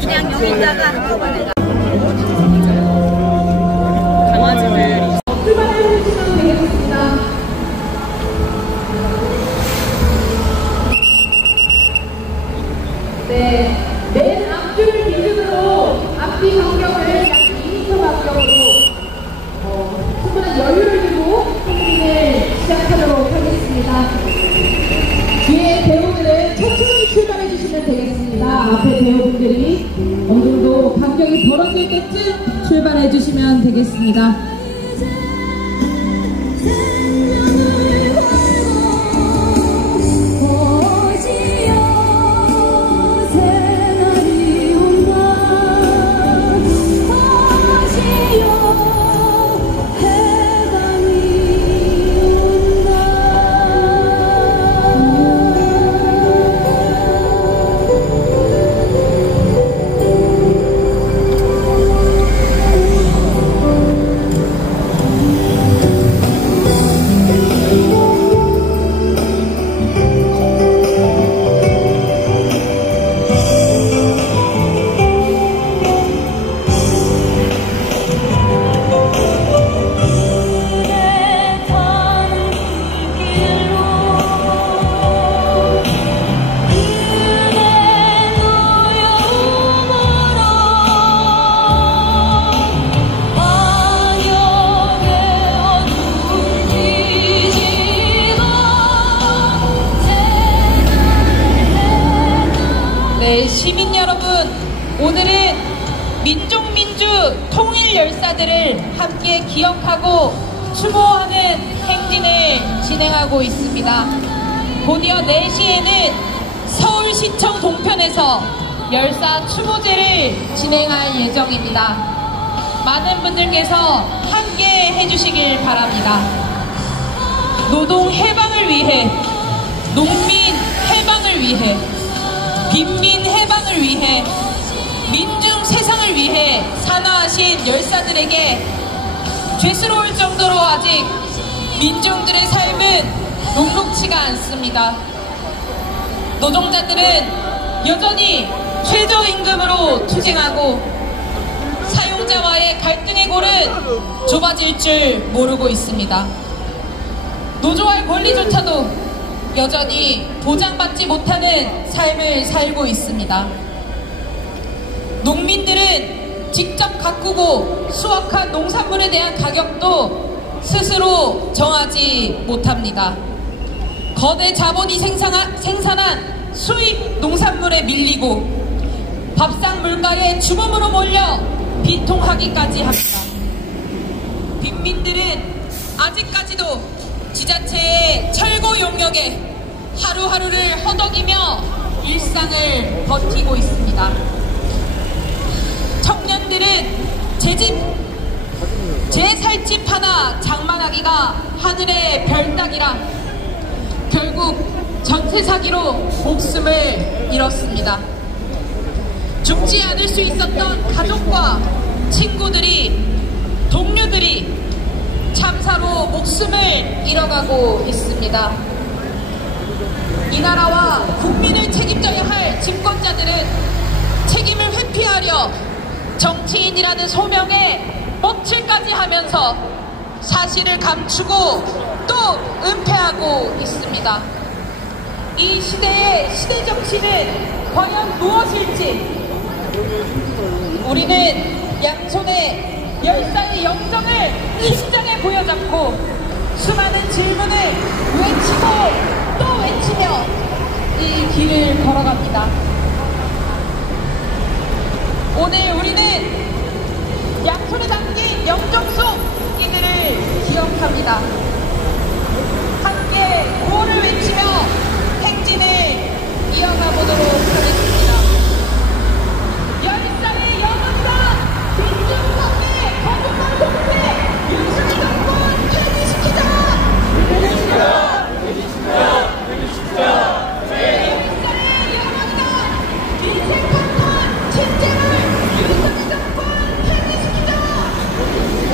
그냥 여기다가 한꺼번에 강아지들 출발해 주시면 되겠습니다. 네, 맨 앞줄을 기준으로 앞뒤 간격을 약 2m 간격으로 충분한 여유를 두고 행진을 시작하도록 하겠습니다. 뒤에 배우들은 천천히 출발해 주시면 되겠습니다. 앞에 배우분들이 어느 정도 간격이 벌어질 때쯤 출발해 주시면 되겠습니다. 네, 시민 여러분, 오늘은 민족민주 통일 열사들을 함께 기억하고 추모하는 행진을 진행하고 있습니다. 곧이어 4시에는 서울시청 동편에서 열사 추모제를 진행할 예정입니다. 많은 분들께서 함께 해주시길 바랍니다. 노동 해방을 위해, 농민 해방을 위해, 빈민 해방을 위해, 민중 세상을 위해 산화하신 열사들에게 죄스러울 정도로 아직 민중들의 삶은 녹록치가 않습니다. 노동자들은 여전히 최저임금으로 투쟁하고 사용자와의 갈등의 골은 좁아질 줄 모르고 있습니다. 노조할 권리조차도 여전히 보장받지 못하는 삶을 살고 있습니다. 농민들은 직접 가꾸고 수확한 농산물에 대한 가격도 스스로 정하지 못합니다. 거대 자본이 생산한 수입 농산물에 밀리고 밥상 물가에 주범으로 몰려 비통하기까지 합니다. 빈민들은 아직까지도 지자체의 철거 용역에 하루하루를 허덕이며 일상을 버티고 있습니다. 청년들은 제 살집 하나 장만하기가 하늘의 별 따기라 결국 전세 사기로 목숨을 잃었습니다. 죽지 않을 수 있었던 가족과 친구들이, 동료들이 참사로 목숨을 잃어가고 있습니다. 이 나라와 국민을 책임져야 할 집권자들은 책임을 회피하려 정치인이라는 소명에 뻑칠까지 하면서 사실을 감추고 또 은폐하고 있습니다. 이 시대의 시대 정신은 과연 무엇일지 우리는 양손에 열사의 영정을 심장에 보여잡고 수많은 질문을 외치고 또 외치며 이 길을 걸어갑니다. 오늘 우리는 양손에 담긴 영정 속 이들을 기억합니다. 함께 구호를 외치며 행진을 이어가 보도록 하겠습니다. 열사의 영원상 민중성의 거듭난 공세 윤석열 정권 폐지시키자! 폐지시키자! 폐지시키자! 폐지시키자! 열사의 영원상 민생 폭탄 침체를 윤석열 정권 폐지시키자! 폐지시키자!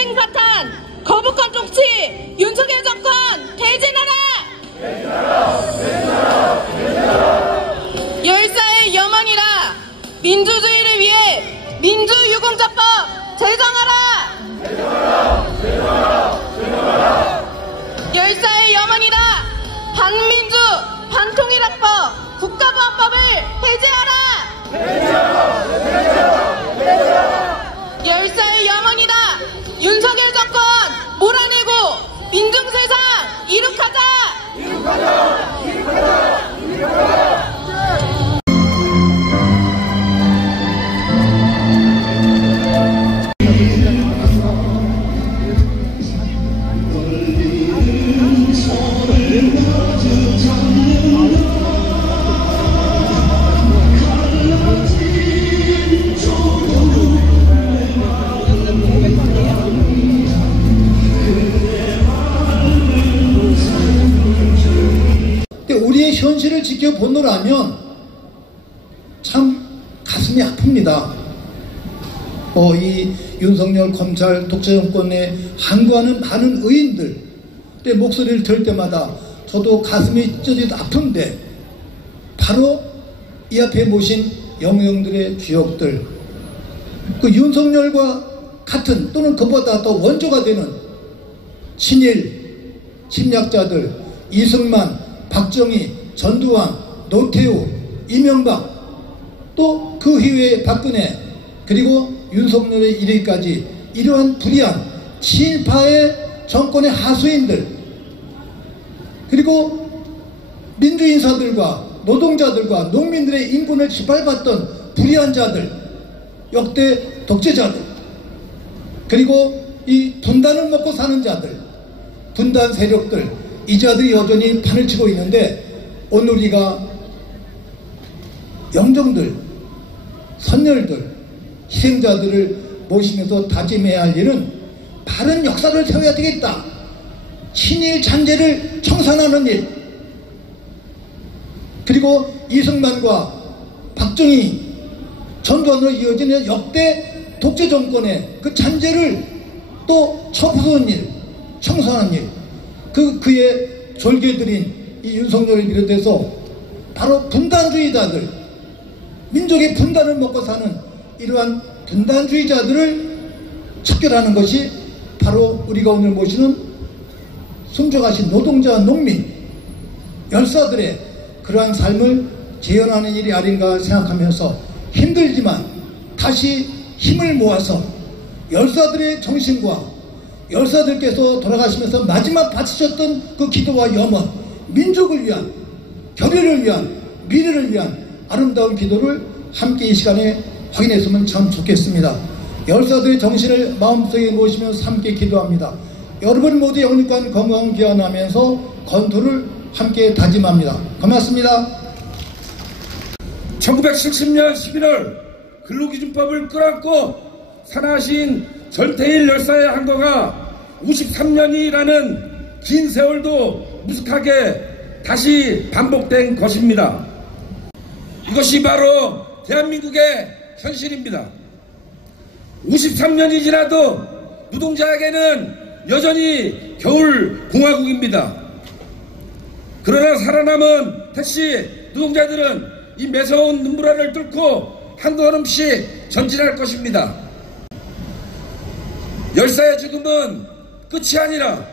위생사탄, 거부권 쪽지, 윤석열 정권 퇴진하라! 열사의 염원이라 민주주의를 위해 민주유공자법 제정하라! 열사의 염원이라 반민주 반통일학법 국가보안법을 폐지하라! 열사의 염원이라 윤석열 정권 몰아내고 민중세상 이룩하자! 우리의 현실을 지켜보노라면 참 가슴이 아픕니다. 이 윤석열 검찰 독재정권에 항거하는 많은 의인들의 목소리를 들을 때마다 저도 가슴이 찢어지듯 아픈데, 바로 이 앞에 모신 영웅들의 주역들, 그 윤석열과 같은 또는 그보다 더 원조가 되는 친일 침략자들, 이승만, 박정희, 전두환, 노태우, 이명박, 또 그 이후에 박근혜, 그리고 윤석열의 이르기까지 이러한 불의한 친일파의 정권의 하수인들, 그리고 민주인사들과 노동자들과 농민들의 인권을 짓밟았던 불의한 자들, 역대 독재자들, 그리고 이 분단을 먹고 사는 자들, 분단 세력들, 이 자들이 여전히 판을 치고 있는데, 오늘 우리가 영정들, 선열들, 희생자들을 모시면서 다짐해야 할 일은 바른 역사를 세워야 되겠다. 친일 잔재를 청산하는 일, 그리고 이승만과 박정희, 전두환으로 이어지는 역대 독재 정권의 그 잔재를 또 쳐부수는 일, 청산하는 일, 그의 졸개들인 이 윤석열을 비롯해서 바로 분단주의자들, 민족의 분단을 먹고 사는 이러한 분단주의자들을 척결하는 것이 바로 우리가 오늘 모시는 숨져가신 노동자와 농민, 열사들의 그러한 삶을 재현하는 일이 아닌가 생각하면서, 힘들지만 다시 힘을 모아서 열사들의 정신과 열사들께서 돌아가시면서 마지막 바치셨던 그 기도와 염원, 민족을 위한, 결의를 위한, 미래를 위한 아름다운 기도를 함께 이 시간에 확인했으면 참 좋겠습니다. 열사들의 정신을 마음속에 모시면서 함께 기도합니다. 여러분 모두 영육간 건강 기원하면서 건투를 함께 다짐합니다. 고맙습니다. 1970년 11월 근로기준법을 끌어안고 산하신 전태일 열사의 항거가 53년이라는 긴 세월도 무색하게 다시 반복된 것입니다. 이것이 바로 대한민국의 현실입니다. 53년이 지나도 노동자에게는 여전히 겨울 공화국입니다. 그러나 살아남은 택시 노동자들은 이 매서운 눈물을 뚫고 한 걸음씩 전진할 것입니다. 열사의 죽음은 끝이 아니라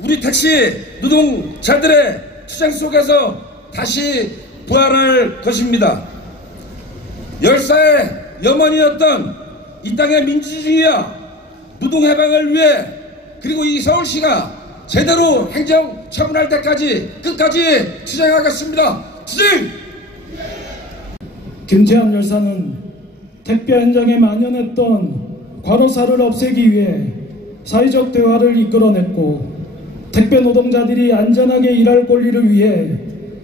우리 택시 노동자들의 투쟁 속에서 다시 부활할 것입니다. 열사의 염원이었던 이 땅의 민주주의와 노동해방을 위해, 그리고 이 서울시가 제대로 행정 처분할 때까지 끝까지 투쟁하겠습니다. 투쟁! 김태환 열사는 택배 현장에 만연했던 과로사를 없애기 위해 사회적 대화를 이끌어냈고, 택배 노동자들이 안전하게 일할 권리를 위해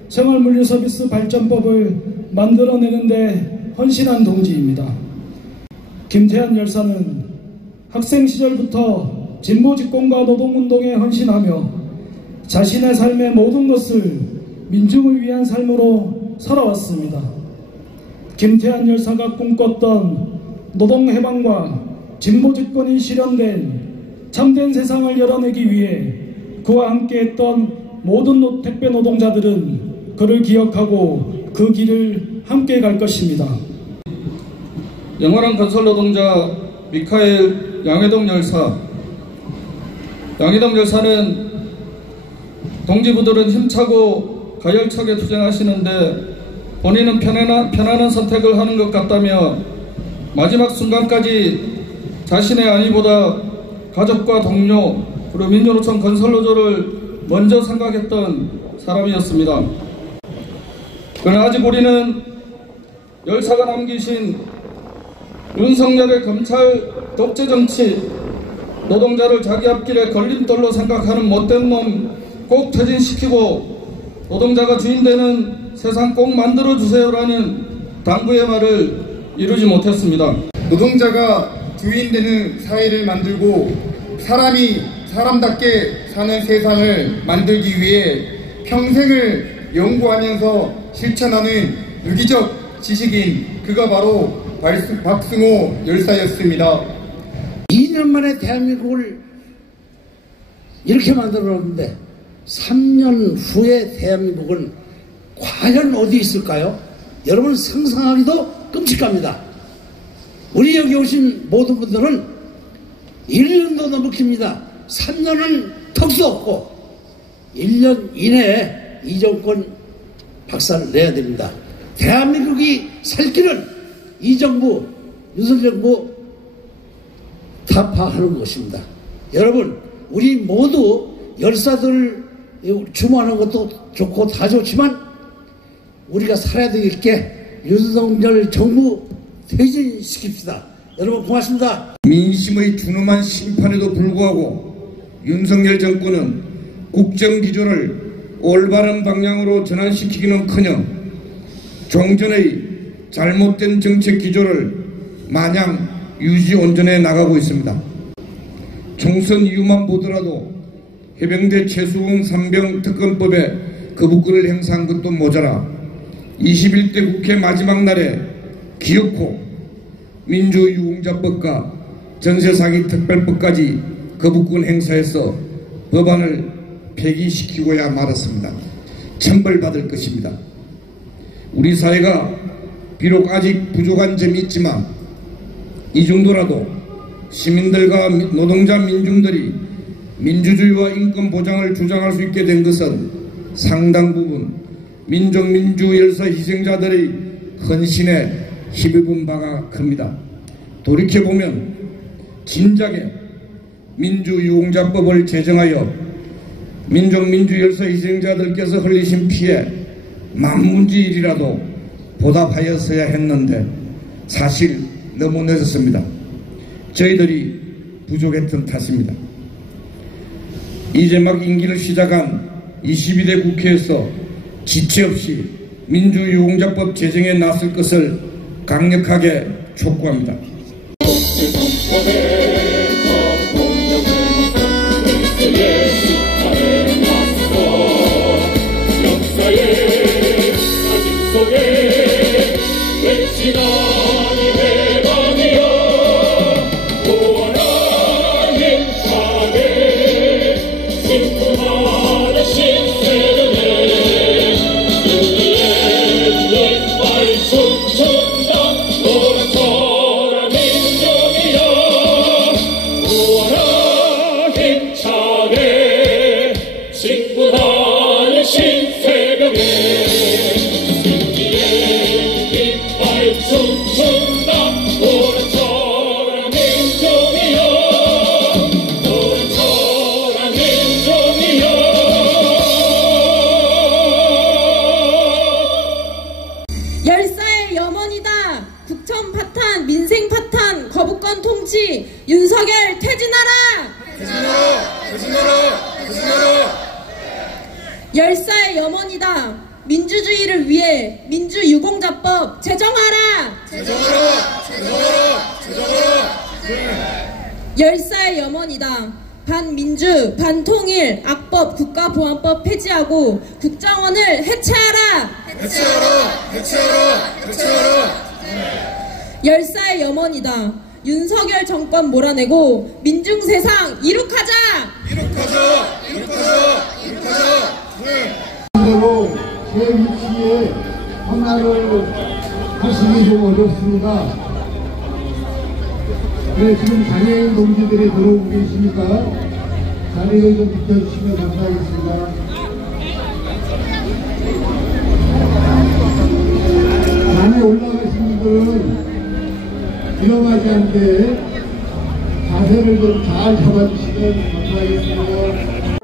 생활물류서비스 발전법을 만들어내는 데 헌신한 동지입니다. 김태환 열사는 학생 시절부터 진보 집권과 노동운동에 헌신하며 자신의 삶의 모든 것을 민중을 위한 삶으로 살아왔습니다. 김태환 열사가 꿈꿨던 노동해방과 진보 집권이 실현된 참된 세상을 열어내기 위해 그와 함께했던 모든 택배 노동자들은 그를 기억하고 그 길을 함께 갈 것입니다. 영원한 건설 노동자 미카엘 양회동 열사. 양회동 열사는 동지부들은 힘차고 가열차게 투쟁하시는데 본인은 편안한 선택을 하는 것 같다며 마지막 순간까지 자신의 안위보다 가족과 동료 그리고 민주노총 건설노조를 먼저 생각했던 사람이었습니다. 그러나 아직 우리는 열사가 남기신 윤석열의 검찰 독재 정치, 노동자를 자기 앞길에 걸림돌로 생각하는 못된 놈 꼭 퇴진시키고 노동자가 주인되는 세상 꼭 만들어주세요라는 당부의 말을 이루지 못했습니다. 노동자가 주인되는 사회를 만들고 사람이 사람답게 사는 세상을 만들기 위해 평생을 연구하면서 실천하는 유기적 지식인, 그가 바로 박승호 열사였습니다. 2년 만에 대한민국을 이렇게 만들어놨는데 3년 후에 대한민국은 과연 어디 있을까요? 여러분 상상하기도 끔찍합니다. 우리 여기 오신 모든 분들은 1년도 넘깁니다. 3년은 턱수 없고 1년 이내에 이 정권 박살을 내야 됩니다. 대한민국이 살 길은 이 정부, 윤석열 정부 타파하는 것입니다. 여러분, 우리 모두 열사들 주모하는 것도 좋고 다 좋지만 우리가 살아야 되겠게 윤석열 정부 퇴진시킵시다. 여러분 고맙습니다. 민심의 준엄한 심판에도 불구하고 윤석열 정권은 국정기조를 올바른 방향으로 전환시키기는커녕 종전의 잘못된 정책 기조를 마냥 유지 온전해 나가고 있습니다. 총선 이유만 보더라도 해병대 최수봉 3병 특검법에 거부권을 행사한 것도 모자라 21대 국회 마지막 날에 기어코 민주유공자법과 전세사기 특별법까지 거부권 행사해서 법안을 폐기시키고야 말았습니다. 천벌받을 것입니다. 우리 사회가 비록 아직 부족한 점이 있지만 이 정도라도 시민들과 노동자 민중들이 민주주의와 인권 보장을 주장할 수 있게 된 것은 상당 부분 민족민주 열사 희생자들의 헌신에 힘입은 바가 큽니다. 돌이켜보면 진작에 민주유공자법을 제정하여 민족민주 열사 희생자들께서 흘리신 피해 만문지일이라도 보답하였어야 했는데 사실 너무 늦었습니다. 저희들이 부족했던 탓입니다. 이제 막 임기를 시작한 22대 국회에서 지체 없이 민주유공자법 제정에 나설 것을 강력하게 촉구합니다. 열사의 염원이다. 국정 파탄, 민생 파탄, 거부권 통치, 윤석열 퇴진하라! 퇴진하라! 퇴진하라! 퇴진하라! 열사의 염원이다. 민주주의를 위해 민주유공자법 제정하라! 제정하라! 제정하라! 제정하라! 열사의 염원이다. 반민주, 반통일, 악법, 국가보안법 폐지하고 국정원을 해체하라! 해체하라! 해체하라! 해체하라! 열사의 염원이다. 윤석열 정권 몰아내고 민중세상 이룩하자! 이룩하자! 대로 제 위치에 하나를 하시기 좀 어렵습니다. 네, 지금 장애인 동지들이 들어오고 계시니까 자리를 좀 비켜주시면 감사하겠습니다. 안에 올라가신 분들은 위험하지 않게 자세를 좀 잘 잡아주시면 감사하겠습니다.